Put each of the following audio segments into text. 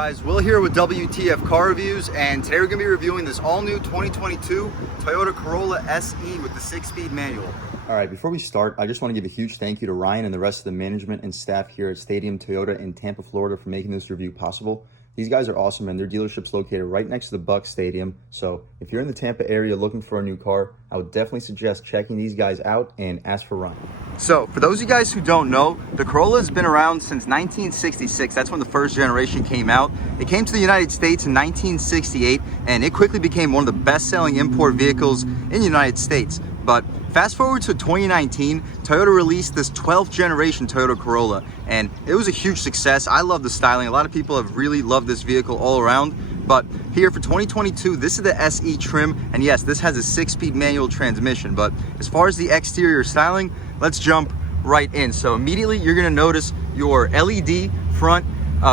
guys? Will here with W.T.F car reviews, and today we're going to be reviewing this all-new 2022 Toyota Corolla SE with the 6-speed manual. All right, before we start, I just want to give a huge thank you to Ryan and the rest of the management and staff here at Stadium Toyota in Tampa, Florida for making this review possible. These guys are awesome, and their dealership's located right next to the Bucs Stadium. So if you're in the Tampa area looking for a new car, I would definitely suggest checking these guys out and ask for Ryan. So for those of you guys who don't know, the Corolla has been around since 1966. That's when the first generation came out. It came to the United States in 1968, and it quickly became one of the best-selling import vehicles in the United States. But fast forward to 2019, Toyota released this 12th generation Toyota Corolla, and it was a huge success. I love the styling. A lot of people have really loved this vehicle all around. But here for 2022, this is the SE trim, and yes, this has a 6-speed manual transmission. But as far as the exterior styling, let's jump right in. So immediately you're gonna notice your LED front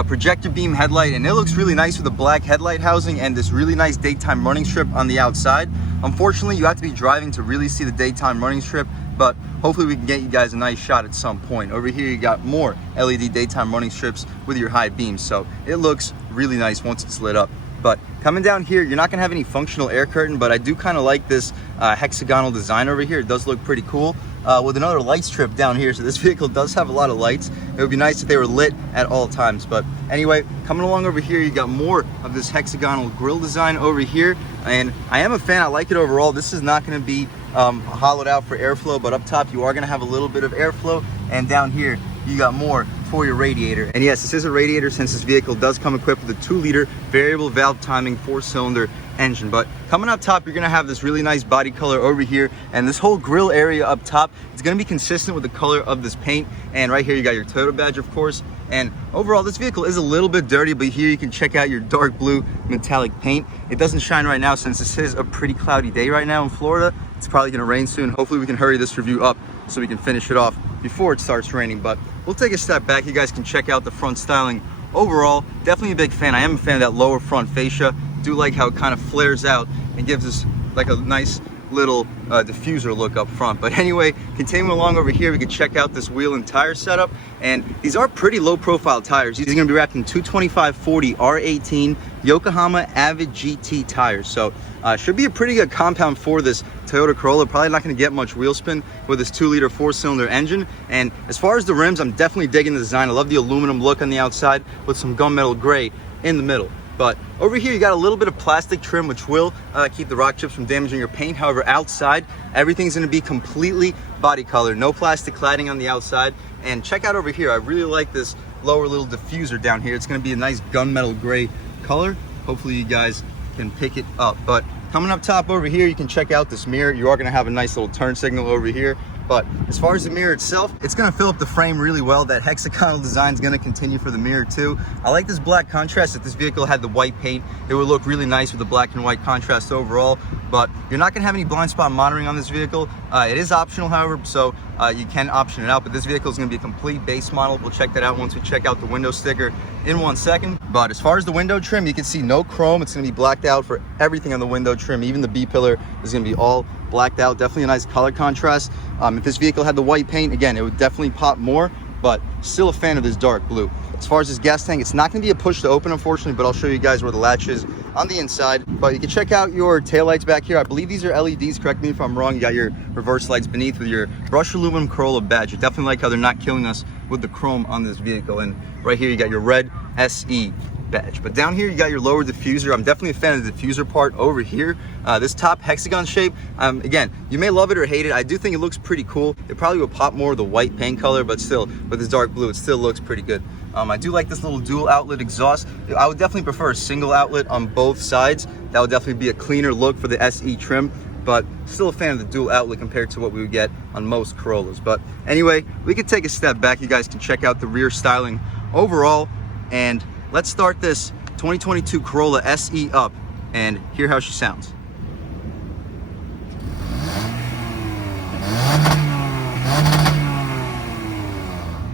projector beam headlight, and it looks really nice with a black headlight housing and this really nice daytime running strip on the outside. Unfortunately, you have to be driving to really see the daytime running strip, but hopefully we can get you guys a nice shot at some point. Over here you got more LED daytime running strips with your high beams, so it looks really nice once it's lit up. But coming down here, you're not gonna have any functional air curtain, but I do kind of like this hexagonal design over here. It does look pretty cool. With another light strip down here, so this vehicle does have a lot of lights. It would be nice if they were lit at all times. But anyway, coming along over here, you got more of this hexagonal grille design over here, and I am a fan. I like it overall. This is not going to be hollowed out for airflow, but up top you are going to have a little bit of airflow, and down here you got more for your radiator. And yes, this is a radiator since this vehicle does come equipped with a 2-liter variable valve timing 4-cylinder engine. But coming up top, you're gonna have this really nice body color over here, and this whole grille area up top is gonna be consistent with the color of this paint. And right here you got your Toyota badge, of course. And overall, this vehicle is a little bit dirty, but here you can check out your dark blue metallic paint. It doesn't shine right now since this is a pretty cloudy day right now in Florida. It's probably gonna rain soon. Hopefully we can hurry this review up so we can finish it off before it starts raining. But we'll take a step back. You guys can check out the front styling. Overall, definitely a big fan. I am a fan of that lower front fascia. Do like how it kind of flares out and gives us like a nice little diffuser look up front. But anyway, continuing along over here, we can check out this wheel and tire setup, and these are pretty low profile tires. These are going to be wrapped in 225/40 R18 Yokohama Avid GT tires, so should be a pretty good compound for this Toyota Corolla. Probably not going to get much wheel spin with this 2-liter 4-cylinder engine. And as far as the rims, I'm definitely digging the design. I love the aluminum look on the outside with some gunmetal gray in the middle. But over here you got a little bit of plastic trim, which will keep the rock chips from damaging your paint. However, outside everything's going to be completely body color, no plastic cladding on the outside. And check out over here, I really like this lower little diffuser down here. It's going to be a nice gunmetal gray color. Hopefully you guys can pick it up. But coming up top over here, you can check out this mirror. You are going to have a nice little turn signal over here. But as far as the mirror itself, it's going to fill up the frame really well. That hexagonal design is going to continue for the mirror too. I like this black contrast. If this vehicle had the white paint, it would look really nice with the black and white contrast overall. But you're not going to have any blind spot monitoring on this vehicle. It is optional, however, so you can option it out. But this vehicle is going to be a complete base model. We'll check that out once we check out the window sticker in 1 second. But as far as the window trim, you can see no chrome. It's going to be blacked out for everything on the window trim. Even the B-pillar is going to be all blacked out. Definitely a nice color contrast. If this vehicle had the white paint, again, it would definitely pop more, but still a fan of this dark blue. As far as this gas tank, it's not going to be a push to open, unfortunately, but I'll show you guys where the latch is on the inside. But you can check out your taillights back here. I believe these are LEDs, correct me if I'm wrong. You got your reverse lights beneath with your brushed aluminum Corolla badge. I definitely like how they're not killing us with the chrome on this vehicle. And right here you got your red SE badge. But down here you got your lower diffuser. I'm definitely a fan of the diffuser part over here. This top hexagon shape, again, you may love it or hate it. I do think it looks pretty cool. It probably would pop more of the white paint color, but still with this dark blue, it still looks pretty good. I do like this little dual outlet exhaust. I would definitely prefer a single outlet on both sides. That would definitely be a cleaner look for the SE trim, but still a fan of the dual outlet compared to what we would get on most Corollas. But anyway, we could take a step back. You guys can check out the rear styling overall, and let's start this 2022 Corolla SE up and hear how she sounds.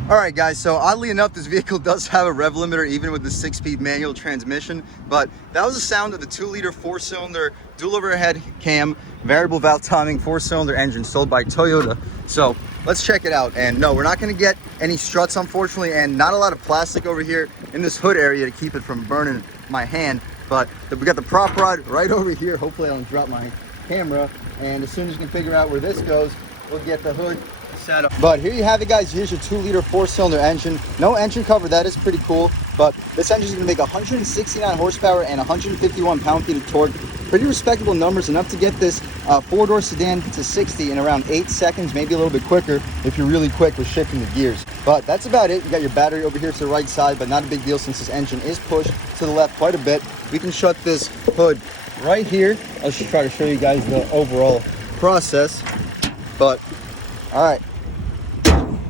All right, guys, so oddly enough, this vehicle does have a rev limiter even with the 6-speed manual transmission, but that was the sound of the 2-liter 4-cylinder dual overhead cam variable valve timing 4-cylinder engine sold by Toyota. So let's check it out. And no, we're not going to get any struts, unfortunately, and not a lot of plastic over here. in this hood area to keep it from burning my hand. But we got the prop rod right over here. Hopefully I don't drop my camera. And as soon as you can figure out where this goes, we'll get the hood set up. But here you have it, guys. Here's your 2-liter 4-cylinder engine. No engine cover. That is pretty cool. But this engine is going to make 169 horsepower and 151 pound-feet of torque. Pretty respectable numbers, enough to get this 4-door sedan to 60 in around 8 seconds, maybe a little bit quicker if you're really quick with shifting the gears. But that's about it. You got your battery over here to the right side, but not a big deal since this engine is pushed to the left quite a bit. We can shut this hood right here. I'll just try to show you guys the overall process. But all right,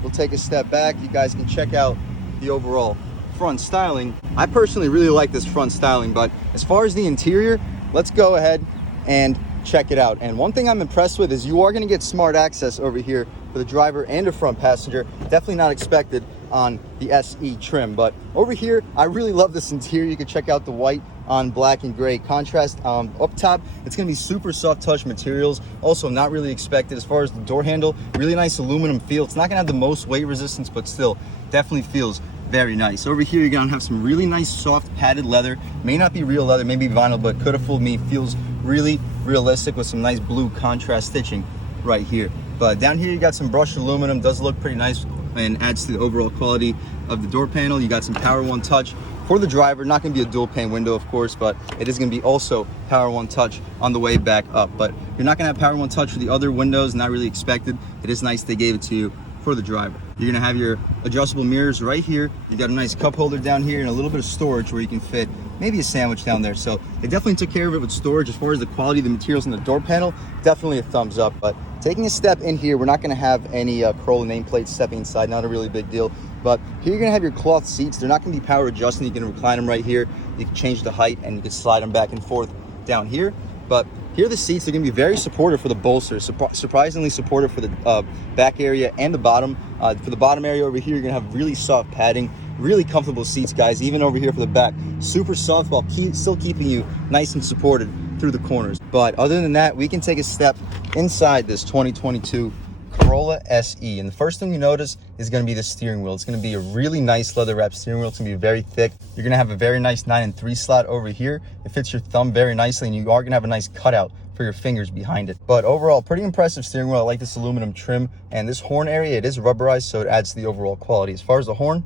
we'll take a step back. You guys can check out the overall front styling. I personally really like this front styling, but as far as the interior, let's go ahead and check it out. And one thing I'm impressed with is you are going to get smart access over here for the driver and the front passenger. Definitely not expected on the SE trim, but over here I really love this interior. You can check out the white on black and gray contrast. Up top, it's going to be super soft touch materials, also not really expected. As far as the door handle, really nice aluminum feel. It's not going to have the most weight resistance, but still definitely feels very nice. Over here you're going to have some really nice soft padded leather. May not be real leather, maybe vinyl, but could have fooled me. Feels really realistic with some nice blue contrast stitching right here. But down here you got some brushed aluminum. Does look pretty nice and adds to the overall quality of the door panel. You got some Power One Touch for the driver. Not going to be a dual pane window, of course, but it is going to be also Power One Touch on the way back up. But you're not going to have Power One Touch for the other windows. Not really expected. It is nice they gave it to you for the driver. You're going to have your adjustable mirrors right here. You got a nice cup holder down here and a little bit of storage where you can fit maybe a sandwich down there. So they definitely took care of it with storage. As far as the quality of the materials in the door panel, definitely a thumbs up. But taking a step in here, we're not going to have any Corolla nameplates stepping inside. Not a really big deal. But here you're going to have your cloth seats. They're not going to be power adjusting. You can recline them right here. You can change the height and you can slide them back and forth down here. But here the seats are going to be very supportive for the bolster, surprisingly supportive for the back area and the bottom. For the bottom area over here, you're going to have really soft padding, really comfortable seats, guys, even over here for the back. Super soft while still keeping you nice and supported through the corners. But other than that, we can take a step inside this 2022 Corolla SE. And the first thing you notice is going to be the steering wheel. It's going to be a really nice leather wrapped steering wheel. It's going to be very thick. You're going to have a very nice 9 and 3 slot over here. It fits your thumb very nicely, and you are going to have a nice cutout for your fingers behind it. But overall, pretty impressive steering wheel. I like this aluminum trim, and this horn area, it is rubberized, so it adds to the overall quality. As far as the horn,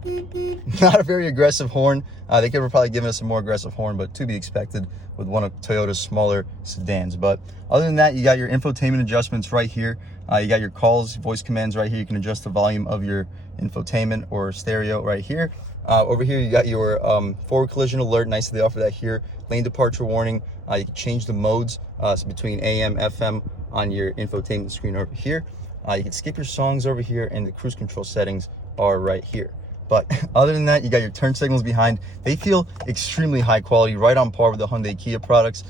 not a very aggressive horn. They could have probably given us a more aggressive horn, but to be expected with one of Toyota's smaller sedans. But other than that, you got your infotainment adjustments right here. You got your calls, voice commands right here. You can adjust the volume of your infotainment or stereo right here. Over here, you got your forward collision alert. Nice that they offer that here. Lane departure warning. You can change the modes so between AM, FM on your infotainment screen over here. You can skip your songs over here, and the cruise control settings are right here. But other than that, you got your turn signals behind. They feel extremely high quality, right on par with the Hyundai Kia products.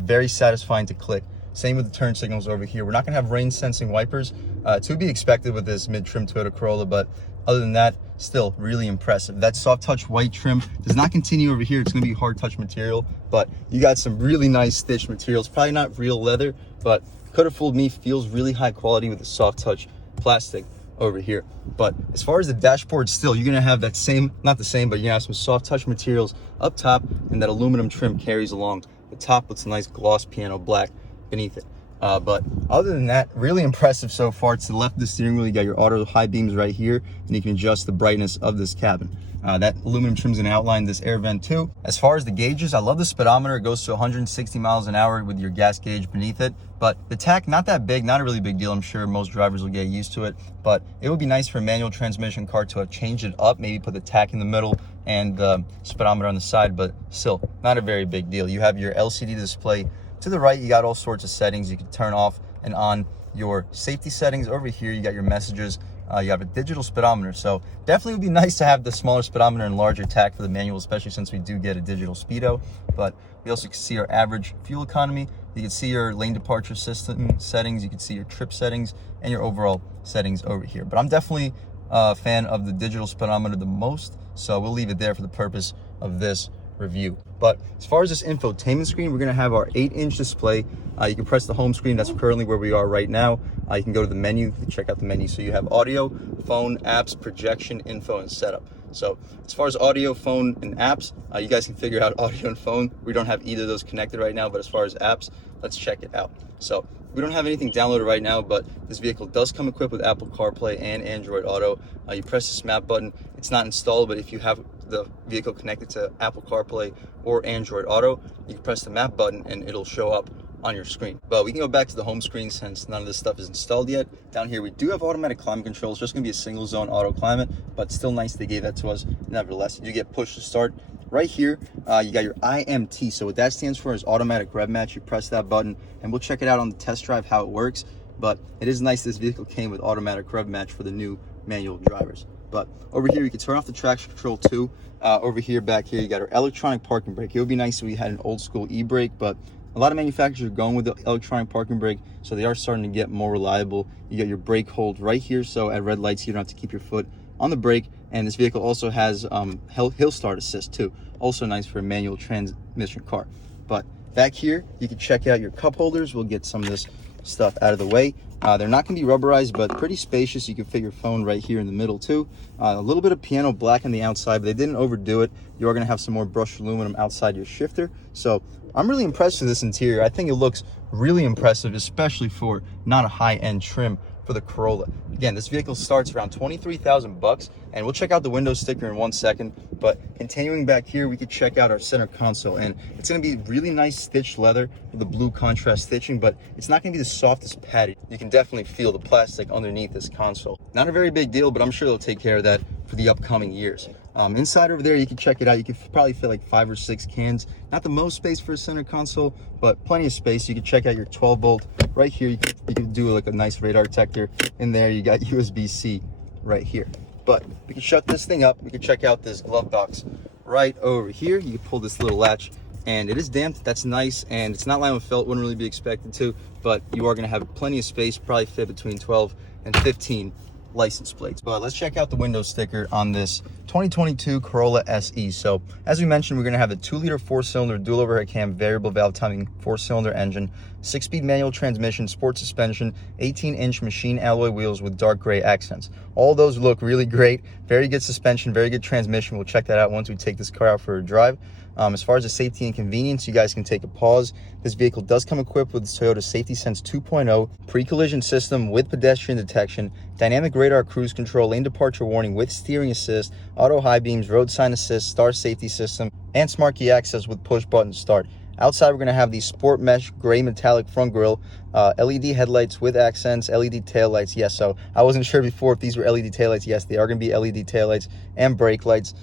Very satisfying to click. Same with the turn signals over here. We're not going to have rain sensing wipers, to be expected with this mid-trim Toyota Corolla, but other than that, still really impressive. That soft touch white trim does not continue over here. It's going to be hard touch material, but you got some really nice stitched materials. Probably not real leather, but could have fooled me. Feels really high quality with the soft touch plastic over here. But as far as the dashboard, still you're going to have that same, not the same, but you're going to have some soft touch materials up top, and that aluminum trim carries along the top with some nice gloss piano black beneath it. But other than that, really impressive so far. To the left of the steering wheel, you got your auto high beams right here, and you can adjust the brightness of this cabin. That aluminum trim's gonna outline this air vent too. As far as the gauges, I love the speedometer. It goes to 160 miles an hour with your gas gauge beneath it. But the tach, not that big, not a really big deal. I'm sure most drivers will get used to it, but it would be nice for a manual transmission car to have changed it up, maybe put the tach in the middle and the speedometer on the side, but still not a very big deal. You have your LCD display to the right. You got all sorts of settings. You can turn off and on your safety settings. Over here, you got your messages. You have a digital speedometer. So definitely would be nice to have the smaller speedometer and larger tach for the manual, especially since we do get a digital speedo. But we also can see our average fuel economy. You can see your lane departure system settings. You can see your trip settings and your overall settings over here. But I'm definitely a fan of the digital speedometer the most, so we'll leave it there for the purpose of this review. But as far as this infotainment screen, we're going to have our 8-inch display. You can press the home screen. That's currently where we are right now. You can go to the menu, check out the menu. So you have audio, phone, apps, projection, info, and setup. So as far as audio, phone, and apps, you guys can figure out audio and phone. We don't have either of those connected right now, but as far as apps, let's check it out. So we don't have anything downloaded right now, but this vehicle does come equipped with Apple CarPlay and Android Auto. You press this map button. It's not installed, but if you have the vehicle connected to Apple CarPlay or Android Auto, you can press the map button and it'll show up on your screen. But we can go back to the home screen since none of this stuff is installed yet. Down here we do have automatic climate control. It's just gonna be a single zone auto climate, but still nice they gave that to us. Nevertheless, you get push to start. Right here, you got your IMT. So what that stands for is automatic rev match. You press that button and we'll check it out on the test drive how it works. But it is nice this vehicle came with automatic rev match for the new manual drivers. But over here, you can turn off the traction control too. Over here, back here, you got our electronic parking brake. It would be nice if we had an old school e-brake, but a lot of manufacturers are going with the electronic parking brake, so they are starting to get more reliable. You got your brake hold right here, so at red lights, you don't have to keep your foot on the brake. And this vehicle also has hill start assist too. Also nice for a manual transmission car. But back here, you can check out your cup holders. We'll get some of this stuff out of the way. They're not going to be rubberized, but pretty spacious. You can fit your phone right here in the middle too. A little bit of piano black on the outside, but they didn't overdo it. You are going to have some more brushed aluminum outside your shifter. So I'm really impressed with this interior. I think it looks really impressive, especially for not a high-end trim for the Corolla. Again, this vehicle starts around 23,000 bucks, and we'll check out the window sticker in 1 second. But continuing back here, we could check out our center console, and it's going to be really nice stitched leather with the blue contrast stitching, but it's not going to be the softest padding. You can definitely feel the plastic underneath this console. Not a very big deal, but I'm sure they'll take care of that for the upcoming years. Inside over there, you can check it out. You can probably fit like 5 or 6 cans. Not the most space for a center console, but plenty of space. You can check out your 12 volt right here. You can do like a nice radar detector in there. You got USB-C right here. But we can shut this thing up. We can check out this glove box right over here. You can pull this little latch, and it is damped. That's nice, and it's not lined with felt. Wouldn't really be expected to, but you are going to have plenty of space. Probably fit between 12 and 15 license plates. But let's check out the window sticker on this 2022 Corolla SE. So as we mentioned, we're going to have the 2-liter 4-cylinder dual overhead cam variable valve timing 4-cylinder engine, 6-speed manual transmission, sport suspension, 18-inch machine alloy wheels with dark gray accents. All those look really great. Very good suspension, very good transmission. We'll check that out once we take this car out for a drive. As far as the safety and convenience, you guys can take a pause. This vehicle does come equipped with Toyota Safety Sense 2.0, pre-collision system with pedestrian detection, dynamic radar cruise control, lane departure warning with steering assist, auto high beams, road sign assist, star safety system, and smart key access with push button start. Outside, we're going to have the sport mesh gray metallic front grille, LED headlights with accents, LED taillights. Yes, so I wasn't sure before if these were LED taillights. Yes, they are going to be LED taillights and brake lights.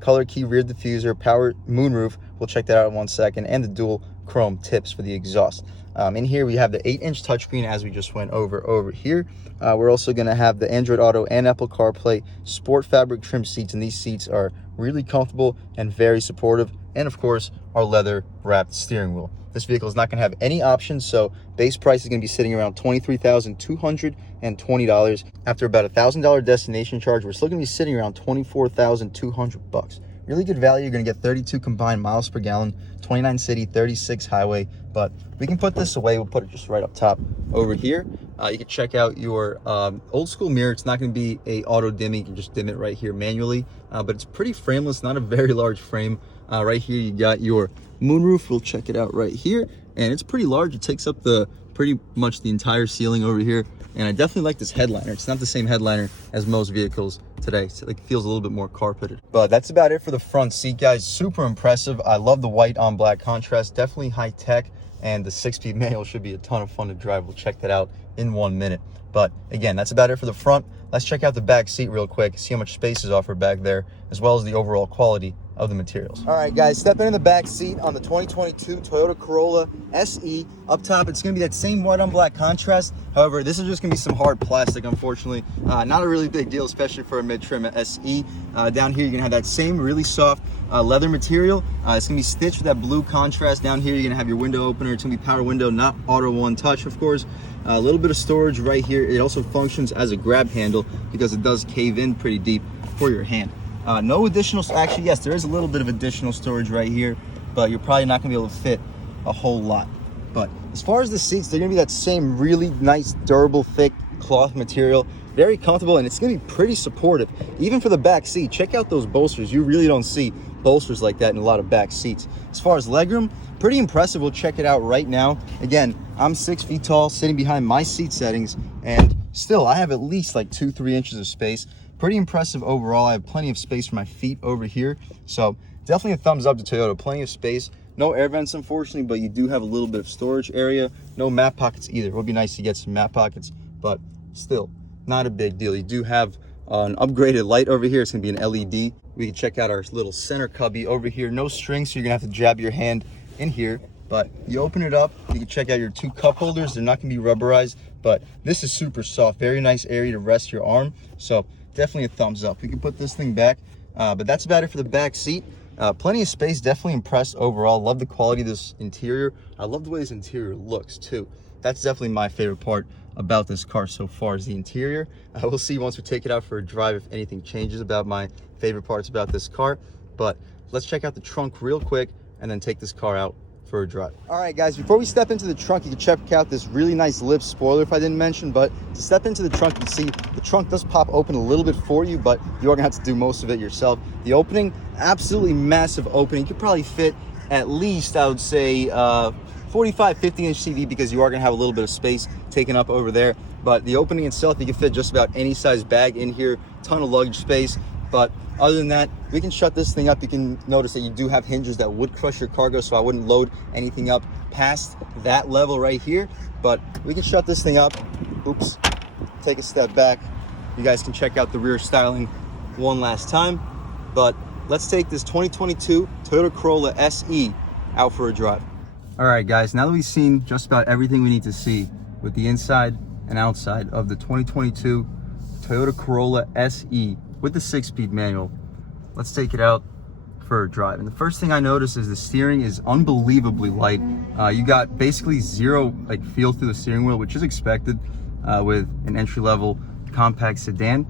Color key rear diffuser, power moonroof. We'll check that out in 1 second. And the dual chrome tips for the exhaust. In here, we have the 8-inch touchscreen as we just went over here. We're also going to have the Android Auto and Apple CarPlay sport fabric trim seats, and these seats are really comfortable and very supportive. And of course, our leather wrapped steering wheel. This vehicle is not going to have any options, so base price is going to be sitting around $23,220. After about $1,000 destination charge, we're still going to be sitting around $24,200. Really good value. You're going to get 32 combined miles per gallon, 29 city, 36 highway. But we can put this away. We'll put it just right up top over here. You can check out your old school mirror. It's not going to be a auto dimming. You can just dim it right here manually. But it's pretty frameless, not a very large frame. Right here, you got your moonroof. We'll check it out right here. And it's pretty large. It takes up pretty much the entire ceiling over here. And I definitely like this headliner. It's not the same headliner as most vehicles today. So it feels a little bit more carpeted. But that's about it for the front seat, guys. Super impressive. I love the white on black contrast. Definitely high tech. And the 6-speed manual should be a ton of fun to drive. We'll check that out in 1 minute. But again, that's about it for the front. Let's check out the back seat real quick, see how much space is offered back there, as well as the overall quality of the materials. All right, guys, stepping in the back seat on the 2022 Toyota Corolla SE. Up top, it's going to be that same white on black contrast. However, this is just going to be some hard plastic, unfortunately. Not a really big deal, especially for a mid-trim SE. Down here, you're going to have that same really soft leather material. It's going to be stitched with that blue contrast. Down here, you're going to have your window opener. It's going to be power window, not auto one touch, of course. A little bit of storage right here. It also functions as a grab handle because it does cave in pretty deep for your hand. No additional, actually, yes, there is a little bit of additional storage right here, but you're probably not going to be able to fit a whole lot. But as far as the seats, they're going to be that same really nice, durable, thick cloth material. very comfortable, and it's gonna be pretty supportive, even for the back seat. Check out those bolsters. You really don't see bolsters like that in a lot of back seats. As far as legroom, pretty impressive. We'll check it out right now. Again, I'm 6 feet tall, sitting behind my seat settings, and still I have at least like 2-3 inches of space. Pretty impressive overall. I have plenty of space for my feet over here, so definitely a thumbs up to Toyota. Plenty of space. No air vents, unfortunately, but you do have a little bit of storage area. No map pockets either. It would be nice to get some map pockets, but still not a big deal. You do have an upgraded light over here. It's gonna be an LED. We can check out our little center cubby over here. No strings, so you're gonna have to jab your hand in here, but you open it up, you can check out your 2 cup holders. They're not gonna be rubberized, but this is super soft. Very nice area to rest your arm, so definitely a thumbs up. We can put this thing back, but that's about it for the back seat. Plenty of space. Definitely impressed overall. Love the quality of this interior. I love the way this interior looks too. That's definitely my favorite part about this car so far, is the interior. We'll see once we take it out for a drive if anything changes about my favorite parts about this car, but let's check out the trunk real quick and then take this car out for a drive. All right, guys, before we step into the trunk, you can check out this really nice lip spoiler if I didn't mention, but to step into the trunk, you can see the trunk does pop open a little bit for you, but you are gonna have to do most of it yourself. The opening, absolutely massive opening. You could probably fit at least, I would say, 45, 50-inch TV, because you are gonna have a little bit of space taken up over there. But the opening itself, you can fit just about any size bag in here, ton of luggage space. But other than that, we can shut this thing up. You can notice that you do have hinges that would crush your cargo, so I wouldn't load anything up past that level right here. But we can shut this thing up. Oops, take a step back. You guys can check out the rear styling one last time. But let's take this 2022 Toyota Corolla SE out for a drive. All right, guys, now that we've seen just about everything we need to see with the inside and outside of the 2022 Toyota Corolla SE with the 6-speed manual, let's take it out for a drive. And the first thing I noticed is the steering is unbelievably light. You got basically zero feel through the steering wheel, which is expected with an entry-level compact sedan.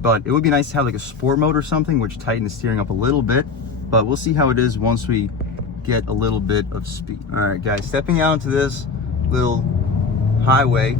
But it would be nice to have like a sport mode or something, which tighten the steering up a little bit. But we'll see how it is once we get a little bit of speed. All right, guys, stepping out into this little highway.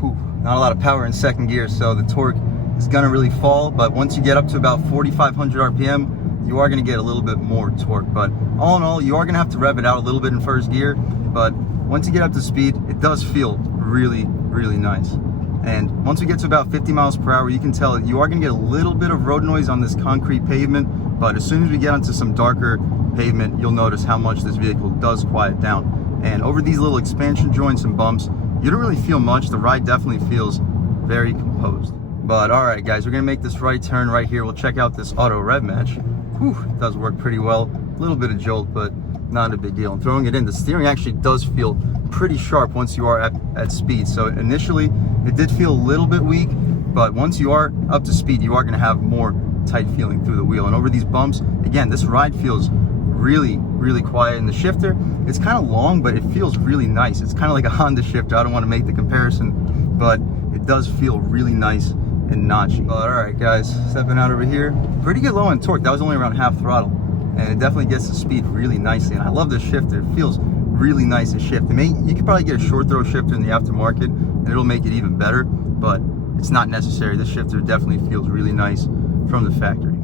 Whew, not a lot of power in second gear, so the torque is gonna really fall. But once you get up to about 4,500 RPM, you are gonna get a little bit more torque. But all in all, you are gonna have to rev it out a little bit in first gear. But once you get up to speed, it does feel really, really nice. And once we get to about 50 miles per hour, you can tell that you are gonna get a little bit of road noise on this concrete pavement. But as soon as we get onto some darker pavement, you'll notice how much this vehicle does quiet down. And over these little expansion joints and bumps, you don't really feel much. The ride definitely feels very composed. But all right, guys, we're gonna make this right turn right here. We'll check out this auto rev match. Whew, it does work pretty well. A little bit of jolt, but not a big deal. And throwing it in, the steering actually does feel pretty sharp once you are at speed. So initially, it did feel a little bit weak, but once you are up to speed, you are gonna have more tight feeling through the wheel. And over these bumps, again, this ride feels really, really quiet. And the shifter, it's kind of long, but it feels really nice. It's kind of like a Honda shifter. I don't want to make the comparison, but it does feel really nice and notchy. But all right, guys, stepping out over here, pretty good low end torque. That was only around half throttle, and it definitely gets the speed really nicely. And I love this shifter. It feels really nice to shift. You could probably get a short throw shifter in the aftermarket, and it'll make it even better, but it's not necessary. This shifter definitely feels really nice from the factory.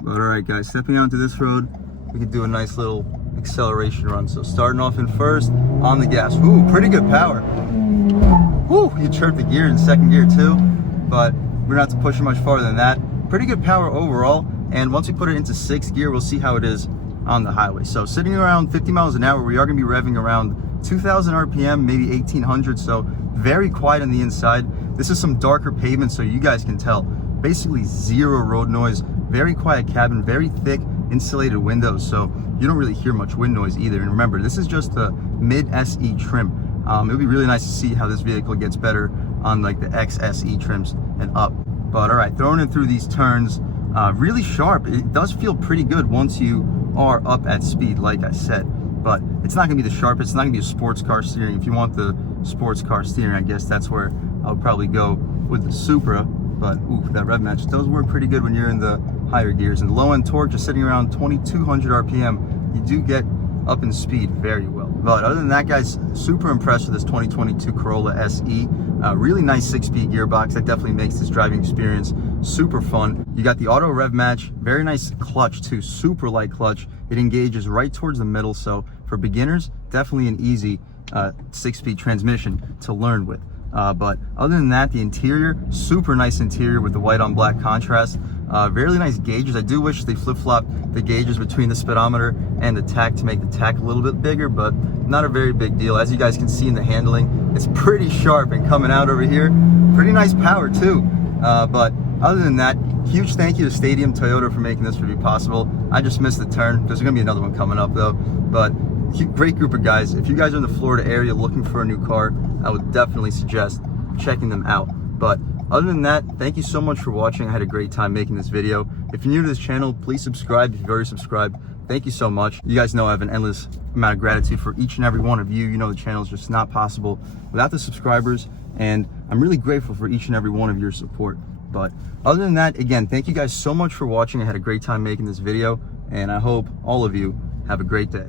But all right, guys, stepping onto this road, we could do a nice little acceleration run. So starting off in first, on the gas. Ooh, pretty good power. Woo, you chirped the gear in second gear too, but we're not to push it much farther than that. Pretty good power overall. And once we put it into sixth gear, we'll see how it is on the highway. So sitting around 50 miles an hour, we are gonna be revving around 2,000 RPM, maybe 1,800. So very quiet on the inside. This is some darker pavement, so you guys can tell. Basically zero road noise, very quiet cabin, very thick insulated windows, so you don't really hear much wind noise either. And remember, this is just the mid SE trim. It would be really nice to see how this vehicle gets better on like the XSE trims and up. But all right, throwing it through these turns, really sharp. It does feel pretty good once you are up at speed, like I said, but it's not gonna be the sharpest. It's not gonna be a sports car steering. If you want the sports car steering, I guess that's where I would probably go with the Supra. But ooh, that rev match does work pretty good when you're in the higher gears. And the low end torque, just sitting around 2,200 RPM, you do get up in speed very well. But other than that, guys, super impressed with this 2022 Corolla SE. Really nice 6-speed gearbox. That definitely makes this driving experience super fun. You got the auto rev match, very nice clutch too, super light clutch. It engages right towards the middle, so for beginners, definitely an easy 6-speed transmission to learn with. But other than that, the interior, super nice interior with the white on black contrast. Very nice gauges. I do wish they flip-flopped the gauges between the speedometer and the tach to make the tach a little bit bigger, but not a very big deal. As you guys can see in the handling, it's pretty sharp, and coming out over here, pretty nice power too. But other than that, huge thank you to Stadium Toyota for making this review possible. I just missed the turn. There's gonna be another one coming up though, but great group of guys. If you guys are in the Florida area looking for a new car, I would definitely suggest checking them out. But other than that, thank you so much for watching. I had a great time making this video. If you're new to this channel, please subscribe. If you've already subscribed, thank you so much. You guys know I have an endless amount of gratitude for each and every one of you. You know the channel is just not possible without the subscribers, and I'm really grateful for each and every one of your support. But other than that, again, thank you guys so much for watching. I had a great time making this video, and I hope all of you have a great day.